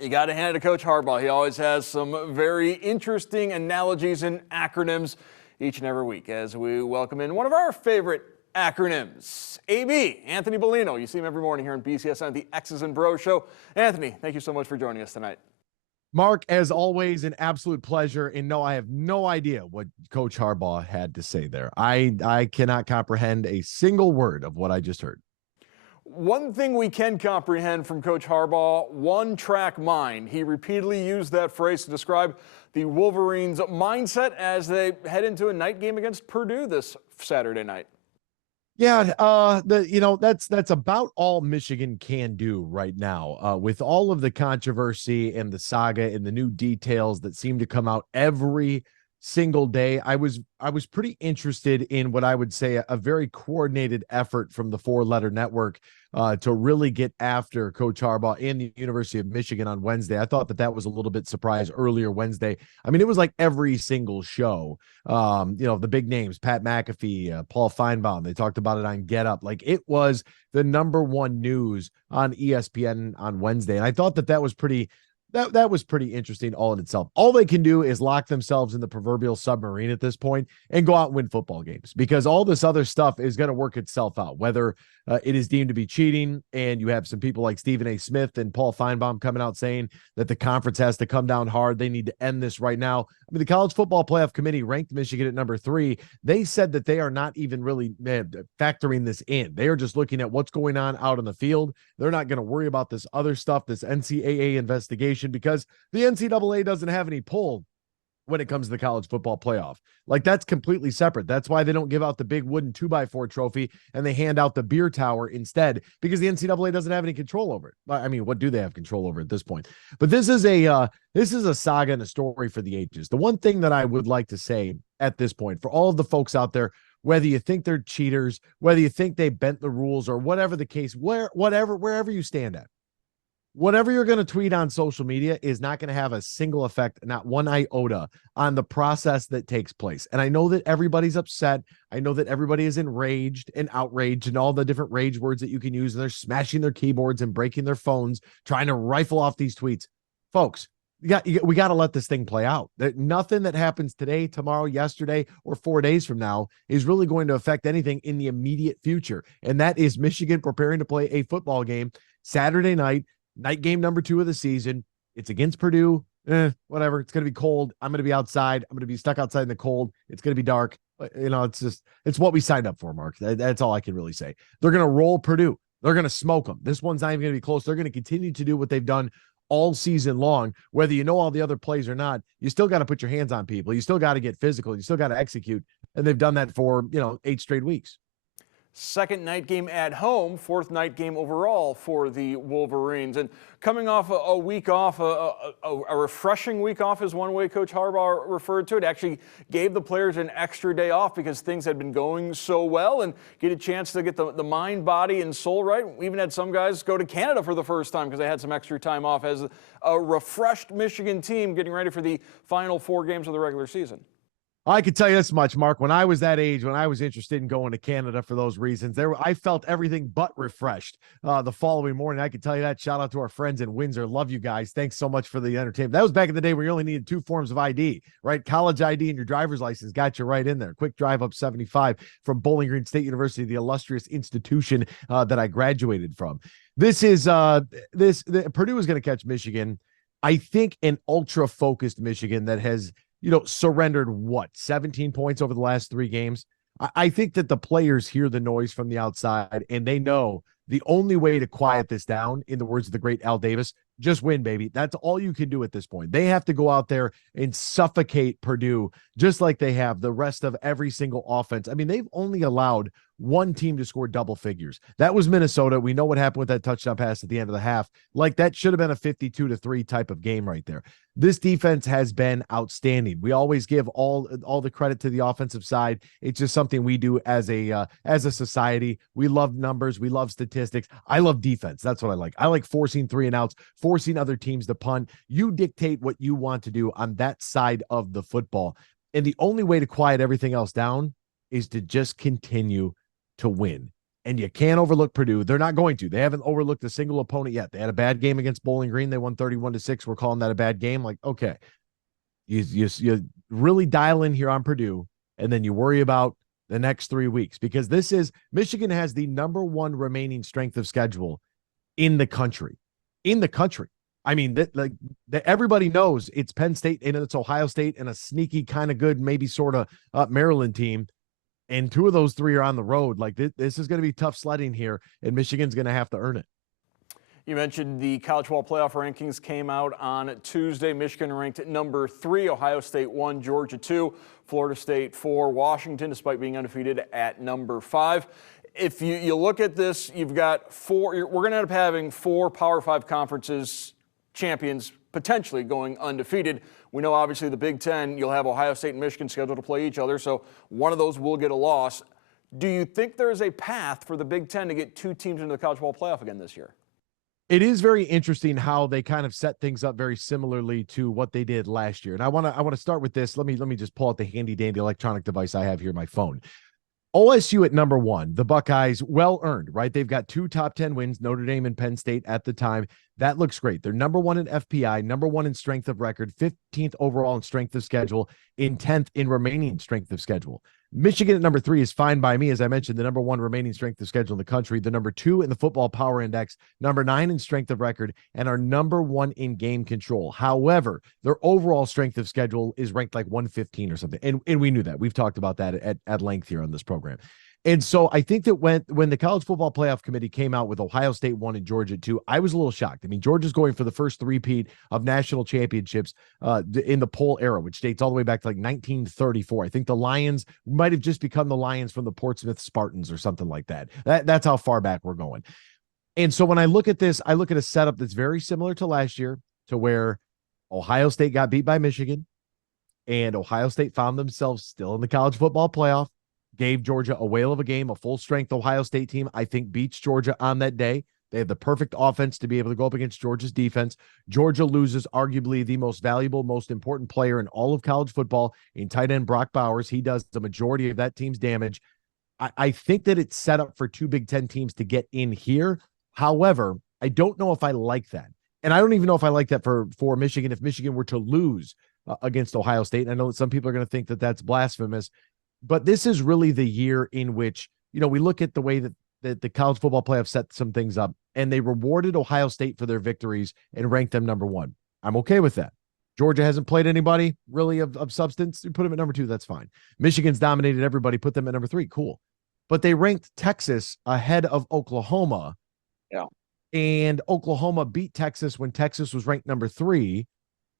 You got to hand it to Coach Harbaugh. He always has some very interesting analogies and acronyms each and every week as we welcome in one of our favorite acronyms, AB, Anthony Bellino. You see him every morning here on BCSN, the X's and Bros Show. Anthony, thank you so much for joining us tonight. Mark, as always, an absolute pleasure. And no, I have no idea what Coach Harbaugh had to say there. I cannot comprehend a single word of what I just heard. One thing we can comprehend from Coach Harbaugh, one-track mind. He repeatedly used that phrase to describe the Wolverines' mindset as they head into a night game against Purdue this Saturday night. Yeah, that's about all Michigan can do right now. With all of the controversy and the saga and the new details that seem to come out every single day, I was pretty interested in what I would say a very coordinated effort from the four-letter network to really get after Coach Harbaugh and the University of Michigan on Wednesday. I thought that was a little bit surprise earlier Wednesday. I mean, it was like every single show, the big names, Pat McAfee, Paul Feinbaum, they talked about it on Get Up. Like, it was the number one news on ESPN on Wednesday. And I thought that was pretty That was pretty interesting all in itself. All they can do is lock themselves in the proverbial submarine at this point and go out and win football games, because all this other stuff is going to work itself out, whether it is deemed to be cheating. And you have some people like Stephen A. Smith and Paul Feinbaum coming out saying that the conference has to come down hard. They need to end this right now. I mean, the College Football Playoff Committee ranked Michigan at number 3. They said that they are not even really factoring this in. They are just looking at what's going on out on the field. They're not going to worry about this other stuff, this NCAA investigation, because the NCAA doesn't have any pull when it comes to the college football playoff. Like, that's completely separate. That's why they don't give out the big wooden 2x4 trophy and they hand out the beer tower instead, because the NCAA doesn't have any control over it. I mean, what do they have control over at this point? But this is a saga and a story for the ages. The one thing that I would like to say at this point for all of the folks out there, whether you think they're cheaters, whether you think they bent the rules, or whatever the case, wherever you stand at, whatever you're going to tweet on social media is not going to have a single effect, not one iota, on the process that takes place. And I know that everybody's upset. I know that everybody is enraged and outraged and all the different rage words that you can use. And they're smashing their keyboards and breaking their phones, trying to rifle off these tweets. Folks, we got to let this thing play out. Nothing that happens today, tomorrow, yesterday, or 4 days from now is really going to affect anything in the immediate future. And that is Michigan preparing to play a football game Saturday night game number 2 of the season. It's against Purdue. Whatever. It's going to be cold. I'm going to be outside. I'm going to be stuck outside in the cold. It's going to be dark. It's what we signed up for, Mark. That's all I can really say. They're going to roll Purdue. They're going to smoke them. This one's not even going to be close. They're going to continue to do what they've done all season long. Whether you know all the other plays or not, you still got to put your hands on people. You still got to get physical. You still got to execute. And they've done that for, 8 straight weeks. Second night game at home, 4th night game overall for the Wolverines. And coming off a week off, a refreshing week off is one way Coach Harbaugh referred to it. Actually gave the players an extra day off because things had been going so well, and get a chance to get the mind, body, and soul right. We even had some guys go to Canada for the first time because they had some extra time off, as a refreshed Michigan team getting ready for the final 4 games of the regular season. I can tell you this much, Mark. When I was that age, when I was interested in going to Canada for those reasons, I felt everything but refreshed the following morning. I can tell you that. Shout out to our friends in Windsor. Love you guys. Thanks so much for the entertainment. That was back in the day where you only needed 2 forms of ID, right? College ID and your driver's license got you right in there. Quick drive up 75 from Bowling Green State University, the illustrious institution that I graduated from. Purdue is going to catch Michigan. I think an ultra-focused Michigan that has surrendered 17 points over the last 3 games. I think that the players hear the noise from the outside, and they know the only way to quiet this down, in the words of the great Al Davis, just win, baby. That's all you can do at this point. They have to go out there and suffocate Purdue, just like they have the rest of every single offense. I mean, they've only allowed one team to score double figures. That was Minnesota. We know what happened with that touchdown pass at the end of the half. Like, that should have been a 52-3 type of game right there. This defense has been outstanding. We always give all the credit to the offensive side. It's just something we do as a society. We love numbers. We love statistics. I love defense. That's what I like. I like forcing 3 and outs, forcing other teams to punt. You dictate what you want to do on that side of the football. And the only way to quiet everything else down is to just continue to win. and you can't overlook Purdue. They're not going to. They haven't overlooked a single opponent yet. They had a bad game against Bowling Green. They won 31-6. We're calling that a bad game. Like, okay, you really dial in here on Purdue, and then you worry about the next 3 weeks, because Michigan has the number one remaining strength of schedule in the country. In the country. I mean, everybody knows it's Penn State and it's Ohio State and a sneaky kind of good, maybe sort of Maryland team. And two of those three are on the road. Like this is going to be tough sledding here, and Michigan's going to have to earn it. You mentioned the college football playoff rankings came out on Tuesday. Michigan ranked at number 3, Ohio State 1, Georgia 2, Florida State 4, Washington, despite being undefeated, at number 5. If you look at this, you've got we're going to end up having 4 Power 5 conferences champions potentially going undefeated. We know obviously the Big Ten, you'll have Ohio State and Michigan scheduled to play each other, so one of those will get a loss. Do you think there is a path for the Big Ten to get 2 teams into the college football playoff again this year? It is very interesting how they kind of set things up very similarly to what they did last year. And I want to start with this. Let me just pull out the handy dandy electronic device I have here, my phone. OSU at number 1, the Buckeyes, well earned, right? They've got 2 top 10 wins, Notre Dame and Penn State at the time. That looks great. They're number 1 in FPI, number 1 in strength of record, 15th overall in strength of schedule, in 10th in remaining strength of schedule. Michigan at number 3 is fine by me. As I mentioned, the number 1 remaining strength of schedule in the country, the number 2 in the football power index, number 9 in strength of record, and are number 1 in game control. However, their overall strength of schedule is ranked like 115 or something. And we knew that. We've talked about that at length here on this program. And so I think that when the college football playoff committee came out with Ohio State 1 and Georgia 2, I was a little shocked. I mean, Georgia's going for the first three-peat of national championships in the poll era, which dates all the way back to like 1934. I think the Lions might have just become the Lions from the Portsmouth Spartans or something like that. That's how far back we're going. And so when I look at this, I look at a setup that's very similar to last year, to where Ohio State got beat by Michigan, and Ohio State found themselves still in the college football playoff. Gave Georgia a whale of a game. A full-strength Ohio State team, I think, beats Georgia on that day. They have the perfect offense to be able to go up against Georgia's defense. Georgia loses arguably the most valuable, most important player in all of college football in tight end Brock Bowers. He does the majority of that team's damage. I think that it's set up for 2 Big Ten teams to get in here. However, I don't know if I like that. And I don't even know if I like that for Michigan if Michigan were to lose against Ohio State. And I know that some people are going to think that that's blasphemous. But this is really the year in which, we look at the way that the college football playoff set some things up, and they rewarded Ohio State for their victories and ranked them number 1. I'm okay with that. Georgia hasn't played anybody really of substance. You put them at number 2. That's fine. Michigan's dominated everybody. Put them at number 3. Cool. But they ranked Texas ahead of Oklahoma. Yeah. And Oklahoma beat Texas when Texas was ranked number 3.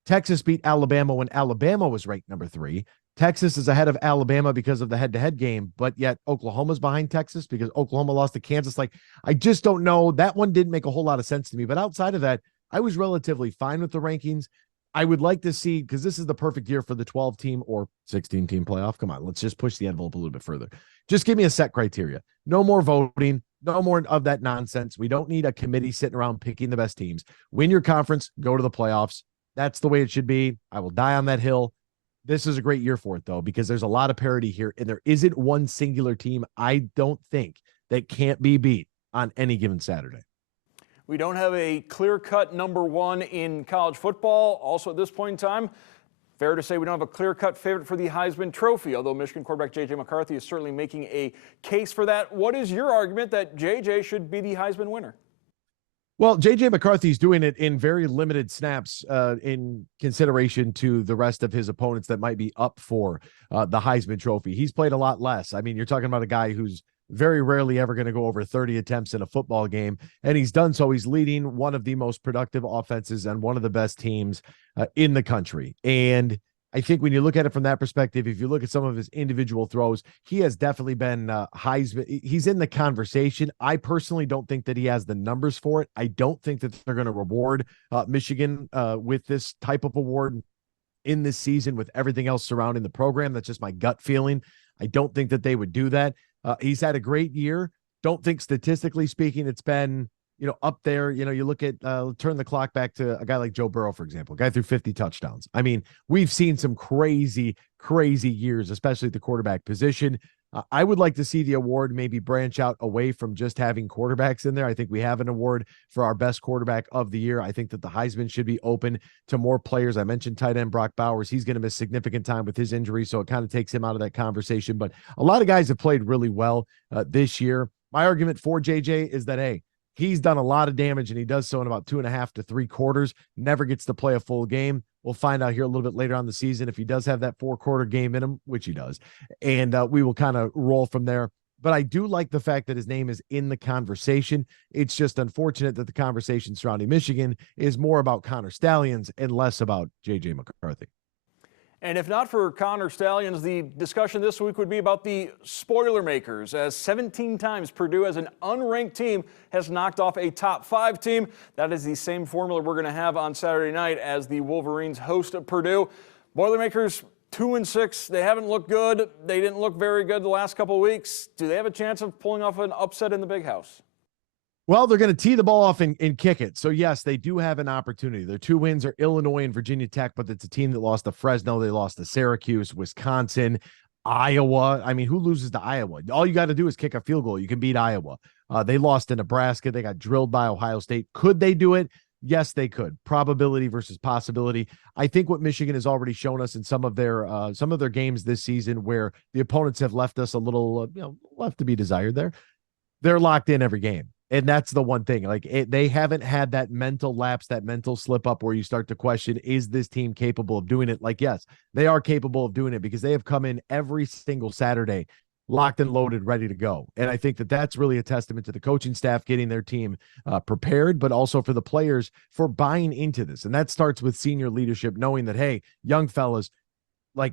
Texas beat Alabama when Alabama was ranked number 3. Texas is ahead of Alabama because of the head-to-head game, but yet Oklahoma's behind Texas because Oklahoma lost to Kansas. Like, I just don't know. That one didn't make a whole lot of sense to me. But outside of that, I was relatively fine with the rankings. I would like to see, because this is the perfect year for the 12-team or 16-team playoff. Come on, let's just push the envelope a little bit further. Just give me a set criteria. No more voting. No more of that nonsense. We don't need a committee sitting around picking the best teams. Win your conference, go to the playoffs. That's the way it should be. I will die on that hill. This is a great year for it, though, because there's a lot of parity here, and there isn't one singular team, I don't think, that can't be beat on any given Saturday. We don't have a clear-cut number 1 in college football. Also, at this point in time, fair to say we don't have a clear-cut favorite for the Heisman Trophy, although Michigan quarterback J.J. McCarthy is certainly making a case for that. What is your argument that J.J. should be the Heisman winner? Well, J.J. McCarthy's doing it in very limited snaps in consideration to the rest of his opponents that might be up for the Heisman Trophy. He's played a lot less. I mean, you're talking about a guy who's very rarely ever going to go over 30 attempts in a football game, and he's done so. He's leading one of the most productive offenses and one of the best teams in the country. And I think when you look at it from that perspective, if you look at some of his individual throws, he has definitely been Heisman. He's in the conversation. I personally don't think that he has the numbers for it. I don't think that they're going to reward Michigan with this type of award in this season with everything else surrounding the program. That's just my gut feeling. I don't think that they would do that. He's had a great year. Don't think statistically speaking, it's been, up there. You look at, turn the clock back to a guy like Joe Burrow, for example, a guy threw 50 touchdowns. I mean, we've seen some crazy, crazy years, especially at the quarterback position. I would like to see the award maybe branch out away from just having quarterbacks in there. I think we have an award for our best quarterback of the year. I think that the Heisman should be open to more players. I mentioned tight end Brock Bowers. He's going to miss significant time with his injury, so it kind of takes him out of that conversation. But a lot of guys have played really well this year. My argument for JJ is that, hey, he's done a lot of damage, and he does so in about 2.5 to 3 quarters, never gets to play a full game. We'll find out here a little bit later on the season if he does have that 4-quarter game in him, which he does. And we will kind of roll from there. But I do like the fact that his name is in the conversation. It's just unfortunate that the conversation surrounding Michigan is more about Connor Stallions and less about J.J. McCarthy. And if not for Connor Stallions, the discussion this week would be about the spoiler makers, as 17 times Purdue as an unranked team has knocked off a top 5 team. That is the same formula we're going to have on Saturday night as the Wolverines host Purdue. Boilermakers 2-6. They haven't looked good. They didn't look very good the last couple of weeks. Do they have a chance of pulling off an upset in the Big House? Well, they're going to tee the ball off and kick it. So, yes, they do have an opportunity. Their 2 wins are Illinois and Virginia Tech, but it's a team that lost to Fresno. They lost to Syracuse, Wisconsin, Iowa. I mean, who loses to Iowa? All you got to do is kick a field goal. You can beat Iowa. They lost to Nebraska. They got drilled by Ohio State. Could they do it? Yes, they could. Probability versus possibility. I think what Michigan has already shown us in some of their games this season, where the opponents have left us a little, left to be desired there. They're locked in every game. And that's the one thing, they haven't had that mental lapse, that mental slip up where you start to question, is this team capable of doing it? Yes, they are capable of doing it because they have come in every single Saturday locked and loaded, ready to go. And I think that that's really a testament to the coaching staff getting their team prepared, but also for the players for buying into this. And that starts with senior leadership, knowing that, hey, young fellas,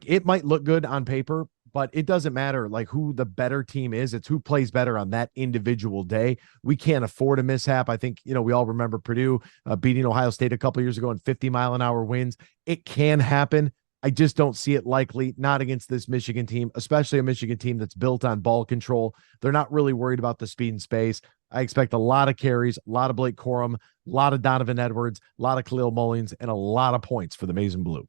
it might look good on paper, but it doesn't matter who the better team is. It's who plays better on that individual day. We can't afford a mishap. I think, we all remember Purdue beating Ohio State a couple years ago in 50-mile-an-hour winds. It can happen. I just don't see it likely, not against this Michigan team, especially a Michigan team that's built on ball control. They're not really worried about the speed and space. I expect a lot of carries, a lot of Blake Corum, a lot of Donovan Edwards, a lot of Khalil Mullins, and a lot of points for the Maize and Blue.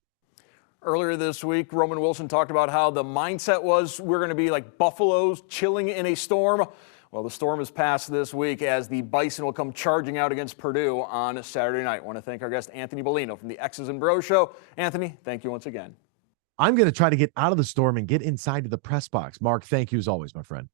Earlier this week, Roman Wilson talked about how the mindset was we're going to be like buffaloes chilling in a storm. Well, the storm has passed this week as the Bison will come charging out against Purdue on Saturday night. I want to thank our guest, Anthony Bellino from the X's and Bros Show. Anthony, thank you once again. I'm going to try to get out of the storm and get inside to the press box. Mark, thank you as always, my friend.